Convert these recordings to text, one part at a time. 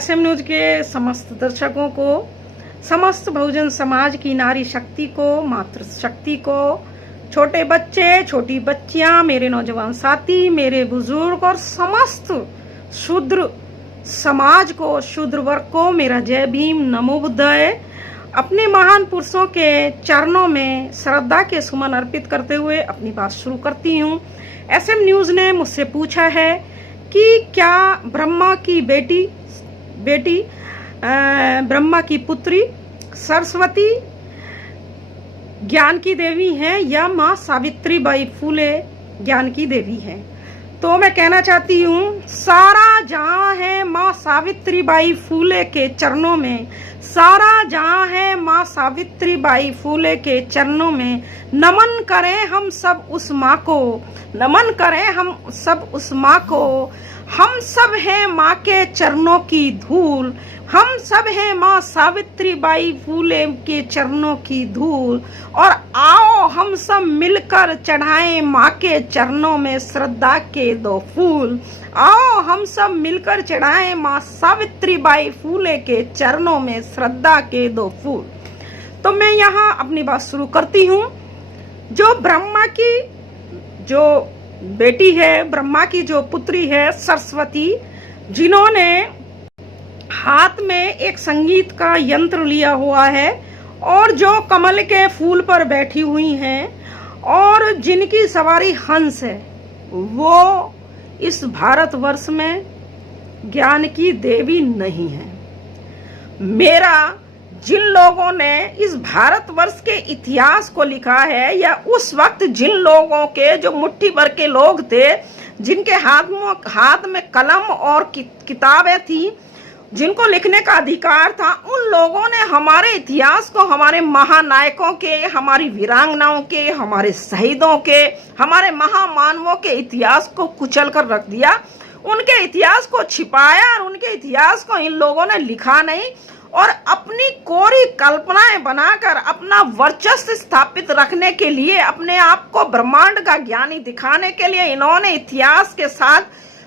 SM news के समस्त दर्शकों को, समस्त बहुजन समाज की नारी शक्ति को, मातृ शक्ति को, छोटे बच्चे, छोटी बच्चियां, मेरे नौजवान साथी, मेरे बुजुर्ग और समस्त शूद्र समाज को, शूद्र वर्ग को मेरा जय भीम, नमो बुद्धाय। अपने महान पुरुषों के चरणों में श्रद्धा के सुमन अर्पित करते हुए अपनी बात शुरू करती हूँ। एसएम न्यूज ने मुझसे पूछा है कि क्या ब्रह्मा की बेटी ब्रह्मा की पुत्री सरस्वती ज्ञान की देवी हैं या माँ सावित्रीबाई फूले ज्ञान की देवी हैं। तो मैं कहना चाहती हूँ, सारा जहां है माँ सावित्रीबाई फूले के चरणों में, सारा जहां है माँ सावित्रीबाई फूले के चरणों में। नमन करें हम सब उस माँ को, नमन करें हम सब उस माँ को। हम सब हैं माँ के चरणों की धूल, हम सब हैं माँ सावित्रीबाई फूले के चरणों की धूल। और आओ हम सब मिलकर चढ़ाएं माँ के चरणों में श्रद्धा के दो फूल। आओ हम सब मिलकर चढ़ाएं माँ सावित्रीबाई फूले के चरणों में श्रद्धा के दो फूल। तो मैं यहाँ अपनी बात शुरू करती हूँ। जो ब्रह्मा की जो बेटी है, ब्रह्मा की जो पुत्री है सरस्वती, जिन्होंने हाथ में एक संगीत का यंत्र लिया हुआ है और जो कमल के फूल पर बैठी हुई हैं और जिनकी सवारी हंस है, वो इस भारतवर्ष में ज्ञान की देवी नहीं है। मेरा जिन लोगों ने इस भारतवर्ष के इतिहास को लिखा है, या उस वक्त जिन लोगों के जो मुट्ठी भर के लोग थे, जिनके हाथ में कलम और किताबें थी, जिनको लिखने का अधिकार था, उन लोगों ने हमारे इतिहास को, हमारे महानायकों के, हमारी वीरांगनाओं के, हमारे शहीदों के, हमारे महामानवों के इतिहास को कुचल कर रख दिया। उनके इतिहास को छिपाया और उनके इतिहास को इन लोगों ने लिखा नहीं, और अपनी कोरी कल्पनाएं बनाकर अपना वर्चस्व स्थापित रखने के लिए, अपने आप को ब्रह्मांड का ज्ञानी दिखाने के लिए इन्होंने इतिहास के साथ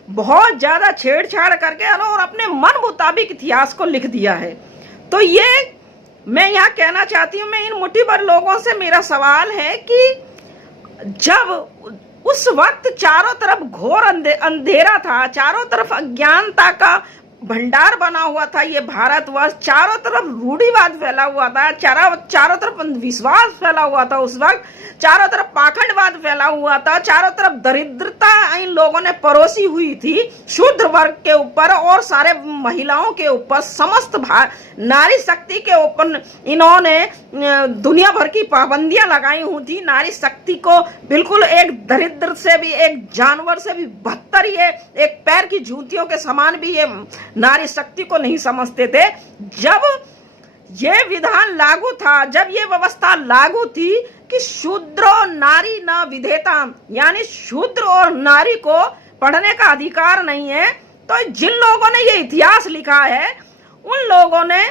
बहुत ज्यादा छेड़छाड़ करके और अपने मन मुताबिक इतिहास को लिख दिया है। तो ये मैं यहाँ कहना चाहती हूँ, मैं इन मुट्ठी भर लोगों से मेरा सवाल है कि जब उस वक्त चारों तरफ घोर अंधेरा था, चारों तरफ अज्ञानता का भंडार बना हुआ था, ये भारतवर्ष चारों तरफ रूढ़िवाद फैला हुआ था, चारों तरफ अंधविश्वास फैला हुआ था, उस वक्त चारों तरफ पाखंडवाद फैला हुआ था, चारों तरफ दरिद्रता इन लोगों ने परोसी हुई थी शूद्र वर्ग के ऊपर और सारे महिलाओं के ऊपर, समस्त नारी शक्ति के ऊपर इन्होंने दुनिया भर की पाबंदियां लगाई हुई थी। नारी शक्ति को बिल्कुल एक दरिद्र से भी, एक जानवर से भी बदतर, ये एक पैर की जूतियों के समान भी ये नारी शक्ति को नहीं समझते थे। जब ये विधान लागू था, जब ये व्यवस्था लागू थी कि शूद्रो नारी न विधेता, यानी शूद्र और नारी को पढ़ने का अधिकार नहीं है, तो जिन लोगों ने ये इतिहास लिखा है, उन लोगों ने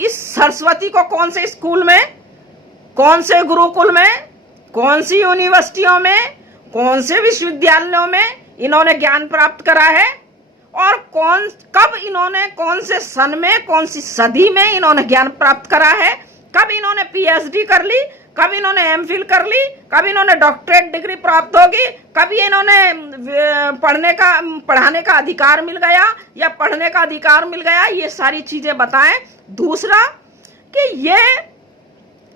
इस सरस्वती को कौन से स्कूल में, कौन से गुरुकुल में, कौन सी यूनिवर्सिटियों में, कौन से विश्वविद्यालयों में इन्होंने ज्ञान प्राप्त करा है, और कब इन्होंने, कौन से सन में, कौन सी सदी में इन्होंने ज्ञान प्राप्त करा है, कब इन्होंने पीएचडी कर ली, कब इन्होंने एमफिल कर ली, कब इन्होंने डॉक्टरेट डिग्री प्राप्त होगी, कब इन्होंने पढ़ाने का अधिकार मिल गया या पढ़ने का अधिकार मिल गया, ये सारी चीजें बताएं। दूसरा कि ये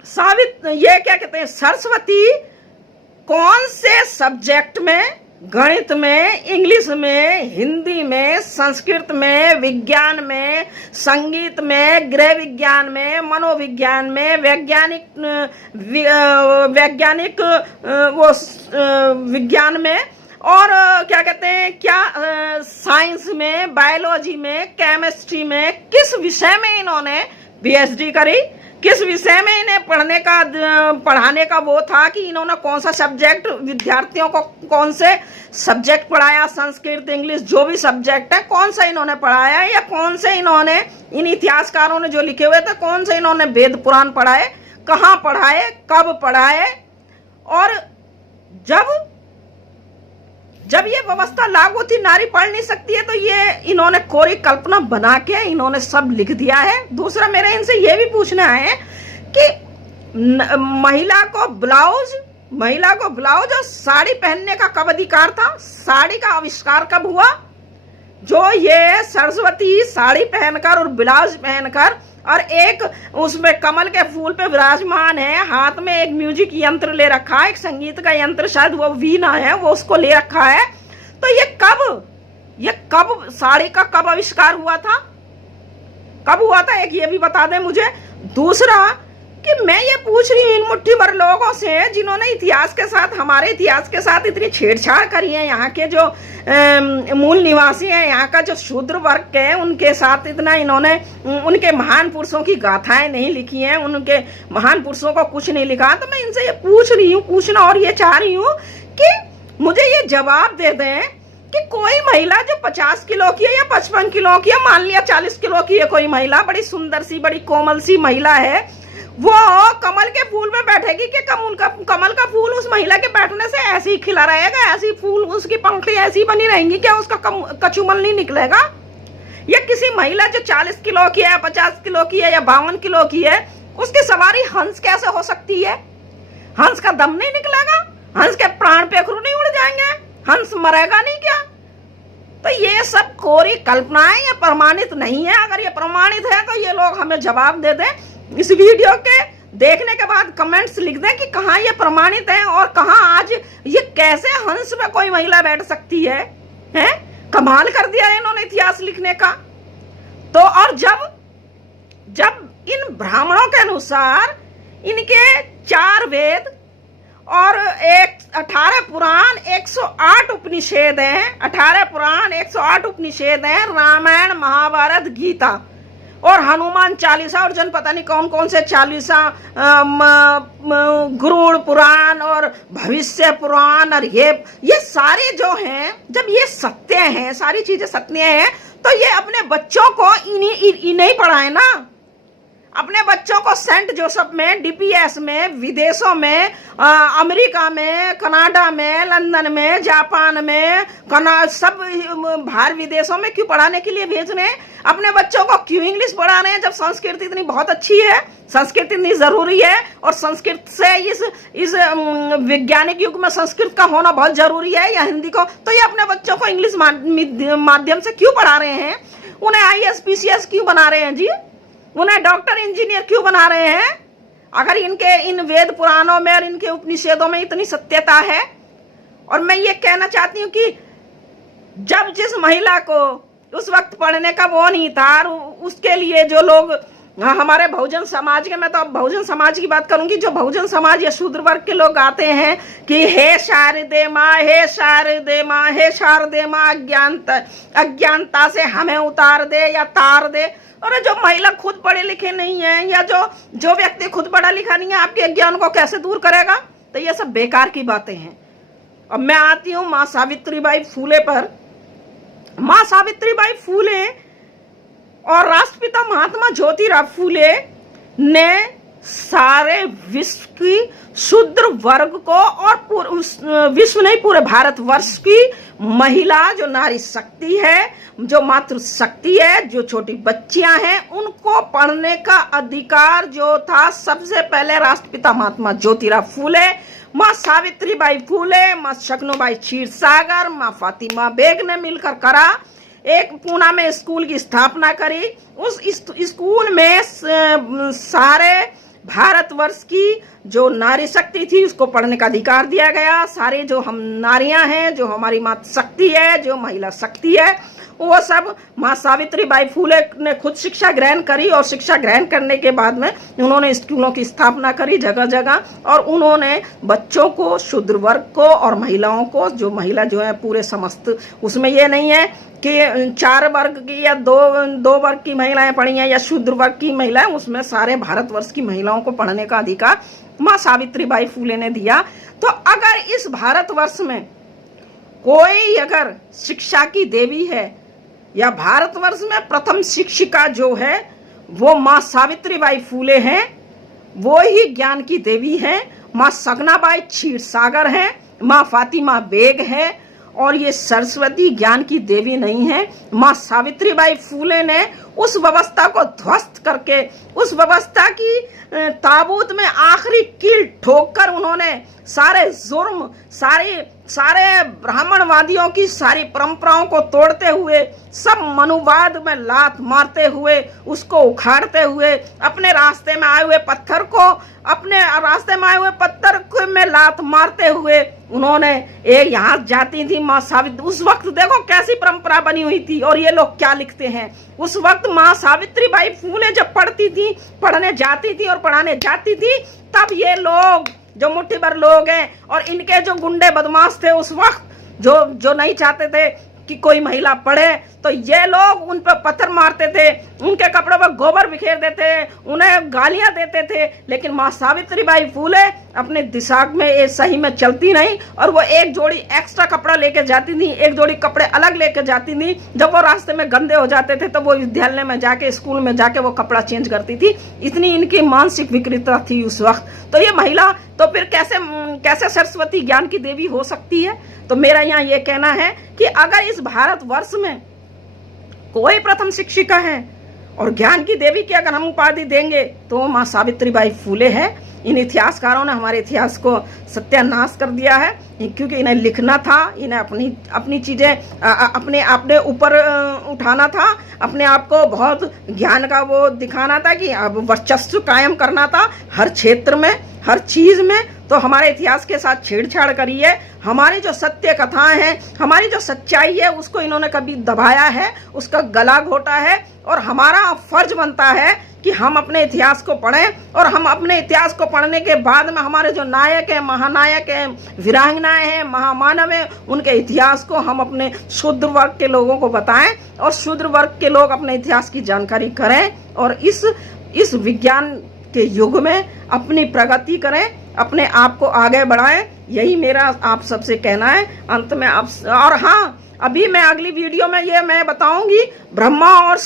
क्या कहते हैं, सरस्वती कौन से सब्जेक्ट में, गणित में, इंग्लिश में, हिंदी में, संस्कृत में, विज्ञान में, संगीत में, गृह विज्ञान में, मनोविज्ञान में, वैज्ञानिक विज्ञान में, और क्या कहते हैं, क्या साइंस में, बायोलॉजी में, केमिस्ट्री में, किस विषय में इन्होंने पीएचडी करी, किस विषय में इन्हें पढ़ाने का वो था कि इन्होंने कौन सा सब्जेक्ट, विद्यार्थियों को कौन से सब्जेक्ट पढ़ाया, संस्कृत, इंग्लिश, जो भी सब्जेक्ट है, कौन सा इन्होंने पढ़ाया, या कौन से इन्होंने, इन इतिहासकारों ने जो लिखे हुए थे, कौन से इन्होंने वेद पुराण पढ़ाए, कहाँ पढ़ाए, कब पढ़ाए। और जब जब ये व्यवस्था लागू थी नारी पढ़ नहीं सकती है, तो ये इन्होंने कोरी कल्पना बना के इन्होंने सब लिख दिया है। दूसरा मेरा इनसे ये भी पूछना है कि महिला को ब्लाउज और साड़ी पहनने का कब अधिकार था? साड़ी का आविष्कार कब हुआ? जो ये सरस्वती साड़ी पहनकर और ब्लाउज पहनकर और एक उसमें कमल के फूल पे विराजमान है, हाथ में एक म्यूजिक यंत्र ले रखा है, एक संगीत का यंत्र, शायद वो वीणा है, वो उसको ले रखा है। तो ये कब साड़ी का कब आविष्कार हुआ था? कब हुआ था? एक ये भी बता दें मुझे। दूसरा कि मैं ये पूछ रही हूँ इन मुट्ठी भर लोगों से जिन्होंने इतिहास के साथ, हमारे इतिहास के साथ इतनी छेड़छाड़ करी है, यहाँ के जो मूल निवासी हैं, यहाँ का जो शूद्र वर्ग है, उनके साथ इतना इन्होंने उनके महान पुरुषों की गाथाएं नहीं लिखी हैं, उनके महान पुरुषों को कुछ नहीं लिखा। तो मैं इनसे ये पूछना और ये चाह रही हूँ कि मुझे ये जवाब दे दें कि कोई महिला जो 50 किलो की है या 55 किलो की है, मान लिया 40 किलो की है कोई महिला, बड़ी सुंदर सी, बड़ी कोमल सी महिला है, वो कमल के फूल पे बैठेगी कि कमल का फूल उस महिला के बैठने से ऐसे ही खिला रहेगा, ऐसी फूल उसकी पंखुड़ी ऐसी बनी रहेंगी, क्या उसका कचुमल नहीं निकलेगा? या किसी महिला जो 40 किलो की है, 50 किलो की है या 52 किलो की है, उसकी सवारी हंस कैसे हो सकती है? हंस का दम नहीं निकलेगा? हंस के प्राण पेखरू नहीं उड़ जाएंगे? हंस मरेगा नहीं क्या? तो ये सब कोरी कल्पनाएं, ये प्रमाणित नहीं है। अगर ये प्रमाणित है तो ये लोग हमें जवाब दे दें। इस वीडियो के देखने के बाद कमेंट्स लिख दें कि कहाँ ये प्रमाणित है और कहाँ आज ये कैसे हंस में कोई महिला बैठ सकती है? हैं? कमाल कर दिया है इन्होंने इतिहास लिखने का। तो और जब इन ब्राह्मणों के अनुसार इनके 4 वेद और 18 पुराण, 108 उपनिषेद हैं, 18 पुराण, 108 उपनिषेद हैं, रामायण, महाभारत, गीता और हनुमान चालीसा और जन पता नहीं कौन कौन से चालीसा, गरुड़ पुराण और भविष्य पुराण, और ये सारे जो हैं, जब ये सत्य हैं, सारी चीजें सत्य हैं, तो ये अपने बच्चों को इन्हें पढ़ाए ना। अपने बच्चों को सेंट जोसेफ में, डीपीएस में, विदेशों में, अमेरिका में, कनाडा में, लंदन में, जापान में, सब बाहर विदेशों में क्यों पढ़ाने के लिए भेज रहे हैं? अपने बच्चों को क्यों इंग्लिश पढ़ा रहे हैं जब संस्कृत इतनी बहुत अच्छी है, संस्कृत इतनी जरूरी है, और संस्कृत से इस वैज्ञानिक युग में संस्कृत का होना बहुत जरूरी है, या हिंदी को। तो ये अपने बच्चों को इंग्लिश माध्यम से क्यों पढ़ा रहे हैं? उन्हें IAS PCS क्यों बना रहे हैं जी? उन्हें डॉक्टर इंजीनियर क्यों बना रहे हैं? अगर इन वेद पुराणों में और इनके उपनिषेधों में इतनी सत्यता है। और मैं ये कहना चाहती हूँ कि जब जिस महिला को उस वक्त पढ़ने का वो नहीं था, उसके लिए जो लोग हमारे बहुजन समाज के, मैं तो अब बहुजन समाज की बात करूंगी, जो बहुजन समाज या शूद्र वर्ग के लोग आते हैं कि हे शारदे माँ, हे शारदे माँ, हे शारदे माँ, अज्ञानता से हमें उतार दे या तार दे। और जो महिला खुद पढ़े लिखे नहीं है, या जो व्यक्ति खुद पढ़ा लिखा नहीं है, आपके अज्ञान को कैसे दूर करेगा? तो ये सब बेकार की बातें हैं। अब मैं आती हूँ माँ सावित्रीबाई फूले पर। माँ सावित्रीबाई फूले और राष्ट्रपिता महात्मा ज्योतिराव फूले ने सारे विश्व की शूद्र वर्ग को, और विश्व नहीं पूरे भारतवर्ष की महिला जो नारी शक्ति है, जो मातृ शक्ति है, जो छोटी बच्चियां हैं, उनको पढ़ने का अधिकार जो था सबसे पहले राष्ट्रपिता महात्मा ज्योतिराव फूले, माँ सावित्रीबाई फूले, माँ शगनुबाई क्षीरसागर, माँ फातिमा बेग ने मिलकर करा। एक पूना में स्कूल की स्थापना करी। उस स्कूल में सारे भारतवर्ष की जो नारी शक्ति थी उसको पढ़ने का अधिकार दिया गया। सारे जो हम नारियां हैं, जो हमारी मातृ शक्ति है, जो महिला शक्ति है, वो सब माँ सावित्रीबाई फूले ने खुद शिक्षा ग्रहण करी। और शिक्षा ग्रहण करने के बाद में उन्होंने स्कूलों की स्थापना करी जगह जगह, और उन्होंने बच्चों को, शूद्र वर्ग को और महिलाओं को, जो महिला जो है पूरे समस्त, उसमें ये नहीं है कि 4 वर्ग की या 2 वर्ग की महिलाएं पढ़ी हैं या शूद्र वर्ग की महिलाएं, उसमें सारे भारतवर्ष की महिलाओं को पढ़ने का अधिकार माँ सावित्रीबाई फूले ने दिया। तो अगर इस भारतवर्ष में कोई अगर शिक्षा की देवी है, या भारतवर्ष में प्रथम शिक्षिका जो है वो माँ सावित्रीबाई फूले हैं, वो ही ज्ञान की देवी हैं। माँ सगनाबाई क्षीरसागर हैं, माँ फातिमा बेग है, और ये सरस्वती ज्ञान की देवी नहीं है। माँ सावित्रीबाई फूले ने उस व्यवस्था को ध्वस्त करके, उस व्यवस्था की ताबूत में आखिरी कील ठोककर उन्होंने सारे जुर्म, सारे ब्राह्मणवादियों की सारी परंपराओं को तोड़ते हुए, सब मनुवाद में लात मारते हुए, उसको उखाड़ते हुए, अपने रास्ते में आए हुए पत्थर को, अपने रास्ते में आए हुए पत्थर में लात मारते हुए उन्होंने एक यहाँ जाती थी माँ सावित्री। उस वक्त देखो कैसी परंपरा बनी हुई थी। और ये लोग क्या लिखते हैं, उस वक्त माँ सावित्रीबाई फूले जब पढ़ती थी, पढ़ने जाती थी और पढ़ाने जाती थी, तब ये लोग जो मुट्ठी भर लोग हैं और इनके जो गुंडे बदमाश थे उस वक्त, जो नहीं चाहते थे कि कोई महिला पढ़े, तो ये लोग उन पर पत्थर मारते थे, उनके कपड़ों पर गोबर बिखेर देते, उन्हें गालियां देते थे। लेकिन माँ सावित्रीबाई फूले अपने दिशा में ये सही में चलती नहीं, और वो एक जोड़ी एक्स्ट्रा कपड़ा लेके जाती थी, एक जोड़ी कपड़े अलग लेके जाती थी। जब वो रास्ते में गंदे हो जाते थे तो वो विद्यालय में जाके, स्कूल में जाके वो कपड़ा चेंज करती थी। इतनी इनकी मानसिक विकृतता थी उस वक्त। तो ये महिला तो फिर कैसे सरस्वती ज्ञान की देवी हो सकती है? तो मेरा यहाँ ये कहना है कि अगर इस भारतवर्ष में कोई प्रथम शिक्षिका है और ज्ञान की देवी की अगर हम उपाधि देंगे तो माँ सावित्रीबाई फूले है। इन इतिहासकारों ने हमारे इतिहास को सत्यानाश कर दिया है, क्योंकि इन्हें लिखना था, इन्हें अपनी चीजें अपने ऊपर उठाना था, अपने आप को बहुत ज्ञान का वो दिखाना था कि अब वर्चस्व कायम करना था हर क्षेत्र में, हर चीज में। तो हमारे इतिहास के साथ छेड़छाड़ करी है। हमारी जो सत्य कथाएं हैं, हमारी जो सच्चाई है, उसको इन्होंने कभी दबाया है, उसका गला घोटा है। और हमारा फर्ज बनता है कि हम अपने इतिहास को पढ़ें, और हम अपने इतिहास को पढ़ने के बाद में हमारे जो नायक हैं, महानायक हैं, वीरांगनाएं हैं, महामानव हैं, उनके इतिहास को हम अपने शूद्र वर्ग के लोगों को बताएं, और शूद्र वर्ग के लोग अपने इतिहास की जानकारी करें, और इस विज्ञान के युग में अपनी प्रगति करें, अपने आप को आगे बढ़ाएं। यही मेरा आप सबसे कहना है अंत में। आप और हाँ, अभी मैं अगली वीडियो में ये मैं बताऊंगी ब्रह्मा और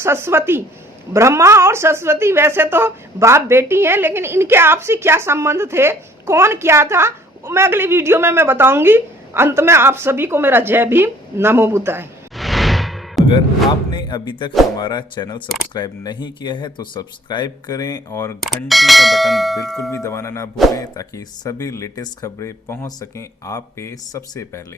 सरस्वती वैसे तो बाप बेटी हैं, लेकिन इनके आपसी क्या संबंध थे, कौन क्या था, मैं अगली वीडियो में मैं बताऊंगी। अंत में आप सभी को मेरा जय भीम, नमो बुद्धाय। अगर आपने अभी तक हमारा चैनल सब्सक्राइब नहीं किया है तो सब्सक्राइब करें और घंटी का बटन बिल्कुल भी दबाना ना भूलें, ताकि सभी लेटेस्ट खबरें पहुंच सकें आप पे सबसे पहले।